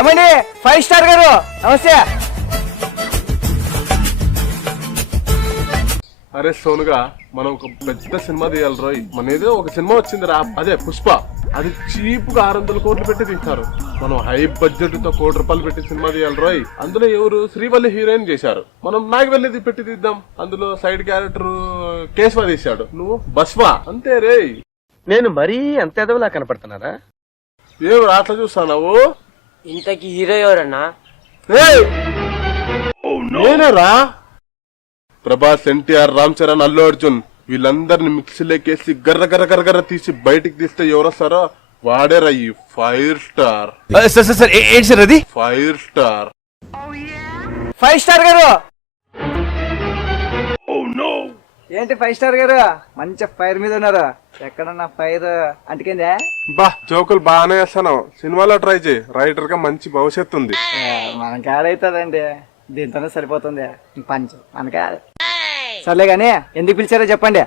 ఏమండి 5 స్టార్ గారు నమస్తే. అరే సోనుగా మనం ఒక పెద్ద సినిమా తీయాలి రోయ్. మన ఏదో ఒక సినిమా వచ్చింది రా, అదే పుష్ప. అది చీప్ గా 600 కోట్లు పెట్టి తీస్తారు. మనం హై బడ్జెట్ తో 1 కోటి రూపాయలు పెట్టి సినిమా తీయాలి రోయ్. అందులో ఎవరు శ్రీవల్లి హీరోయిన్ చేశారు, మనం నాగవల్లిది పెట్టి తీద్దాం. అందులో సైడ్ క్యారెక్టర్ కేశవ తీశాడు, నువ్వు బస్వా. అంతే రే. నేను మరీ అంత ఎదవలా కనపడుతున్నారా? ఏం అట్లా చూస్తావు? ఇంతకి హీరో ఎవరన్నా? నేనేరా. ప్రభాస్, ఎన్టీఆర్, రామ్ చరణ్, అల్లు అర్జున్ వీళ్ళందరిని మిక్సీలోకేసి గర్ర గర్ర గర్ర గర్ర తీసి బయటికి తీస్తే ఎవరొస్తారో వాడే రయ్యి 5 స్టార్. ఏంటి సార్ అది? 5 స్టార్. 5 స్టార్ గారు ఏంటి 5 స్టార్ గారు మంచి ఫైర్ మీద ఉన్నారు. ఎక్కడన్నా ఫైర్ అంటుకుందే? బా జోకులు బాగానే వేస్తాను. సినిమాలో ట్రై చేయి, రైటర్ గా మంచి భవిష్యత్తు ఉంది. మనకి ఆడైతుందండి, దీంతోనే సరిపోతుంది పంచ్ మనకి. సర్లే గానీ ఎందుకు పిలిచారో చెప్పండి.